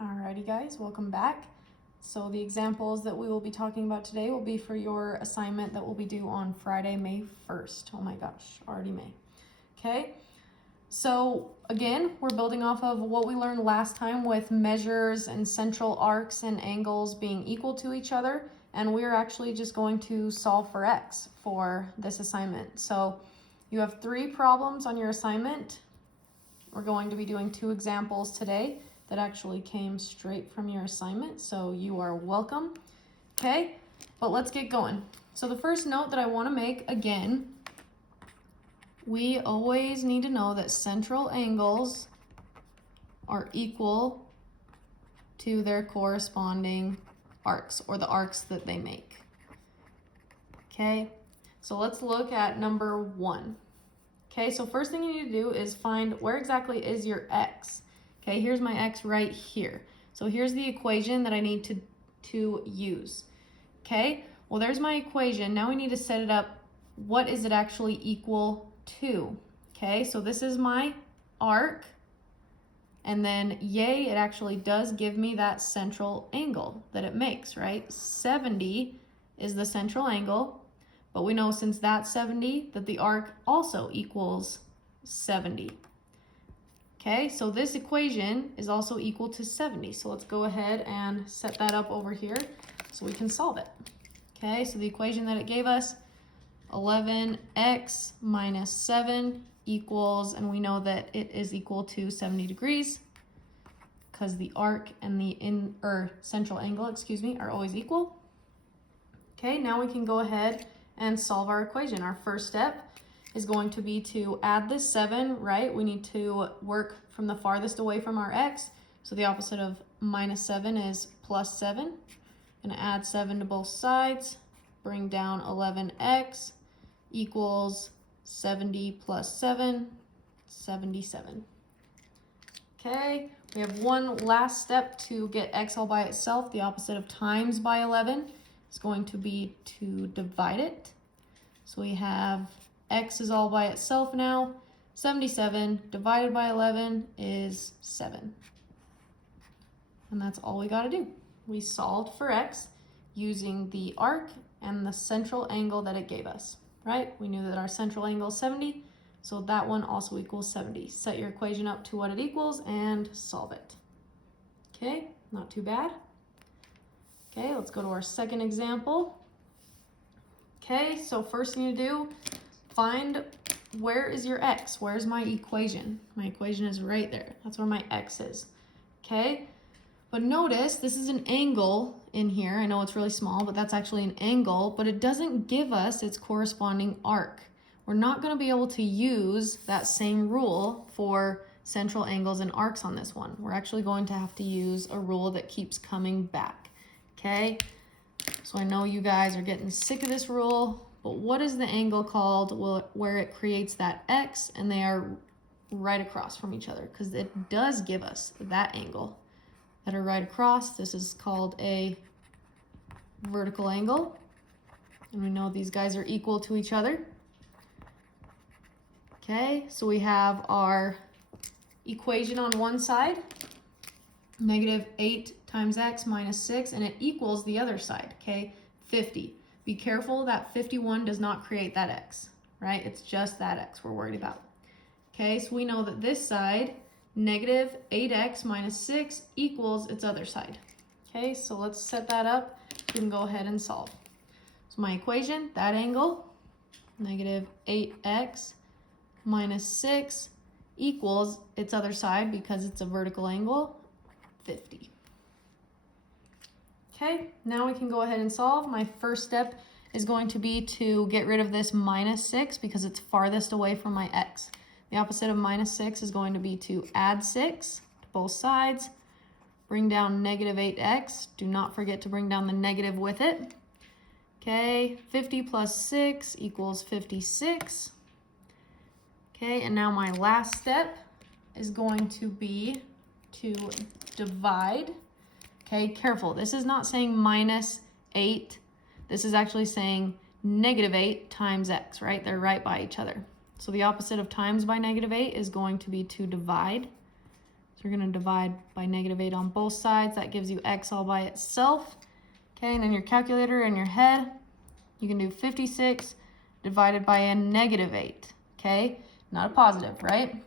Alrighty guys, welcome back. So the examples that we will be talking about today will be for your assignment that will be due on Friday, May 1st. Oh my gosh, already May. Okay, so again, we're building off of what we learned last time with measures and central arcs and angles being equal to each other. And we're actually just going to solve for x for this assignment. So you have 3 problems on your assignment. We're going to be doing 2 examples today that actually came straight from your assignment, so you are welcome. Okay, but let's get going. So the first note that I want to make, again, we always need to know that central angles are equal to their corresponding arcs, or the arcs that they make. Okay, so let's look at number 1. Okay, so first thing you need to do is find where exactly is your x. Okay, here's my x right here. So here's the equation that I need to use. Okay, well there's my equation. Now we need to set it up. What is it actually equal to? Okay, so this is my arc. And then yay, it actually does give me that central angle that it makes, right? 70 is the central angle. But we know since that's 70 that the arc also equals 70. Okay, so this equation is also equal to 70. So let's go ahead and set that up over here so we can solve it. Okay, so the equation that it gave us, 11x minus 7 equals, and we know that it is equal to 70 degrees because the arc and the central angle, are always equal. Okay, now we can go ahead and solve our equation. Our first step is going to be to add this 7, right? We need to work from the farthest away from our x. So the opposite of minus 7 is plus 7. Gonna add 7 to both sides, bring down 11x equals 70 plus 7, 77. Okay, we have one last step to get x all by itself. The opposite of times by 11 is going to be to divide it. So we have x is all by itself now. 77 divided by 11 is 7. And that's all we got to do. We solved for x using the arc and the central angle that it gave us, right? We knew that our central angle is 70, so that one also equals 70. Set your equation up to what it equals and solve it. Okay, not too bad. Okay, let's go to our second example. Okay, so first thing to do, find where is your x? Where's my equation? My equation is right there. That's where my x is. Okay, but notice this is an angle in here. I know it's really small, but that's actually an angle, but it doesn't give us its corresponding arc. We're not going to be able to use that same rule for central angles and arcs on this one. We're actually going to have to use a rule that keeps coming back. Okay, so I know you guys are getting sick of this rule, but what is the angle called where it creates that x and they are right across from each other? Because it does give us that angle that are right across. This is called a vertical angle. And we know these guys are equal to each other. Okay, so we have our equation on one side, negative 8 times x minus 6, and it equals the other side, okay, 50. Be careful that 51 does not create that x, right? It's just that x we're worried about. Okay, so we know that this side, negative 8x minus 6 equals its other side. Okay, so let's set that up. We can go ahead and solve. So my equation, that angle, negative 8x minus 6 equals its other side because it's a vertical angle, 50. Okay, now we can go ahead and solve. My first step is going to be to get rid of this minus 6 because it's farthest away from my x. The opposite of minus 6 is going to be to add 6 to both sides, bring down negative 8x. Do not forget to bring down the negative with it. Okay, 50 plus 6 equals 56. Okay, and now my last step is going to be to divide. Okay, careful. This is not saying minus 8. This is actually saying negative 8 times x, right? They're right by each other. So the opposite of times by negative 8 is going to be to divide. So we're going to divide by -8 on both sides. That gives you x all by itself. Okay, and then your calculator in your head, you can do 56 divided by a -8. Okay, not a positive, right?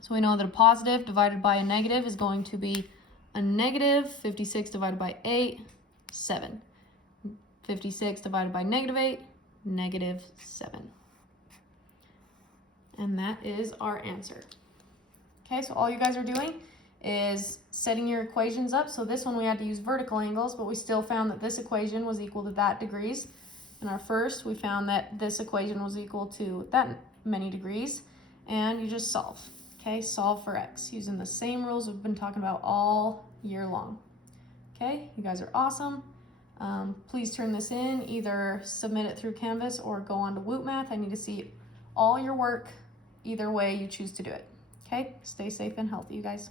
So we know that a positive divided by a negative is going to be a negative. 56 divided by 8, 7. 56 divided by -8, -7. And that is our answer. Okay, so all you guys are doing is setting your equations up. So this one we had to use vertical angles, but we still found that this equation was equal to that degrees. In our first, we found that this equation was equal to that many degrees, and you just solve. Okay, solve for x using the same rules we've been talking about all year long. Okay, you guys are awesome. Please turn this in, either submit it through Canvas or go on to WhoopMath. I need to see all your work, either way you choose to do it. Okay, stay safe and healthy, you guys.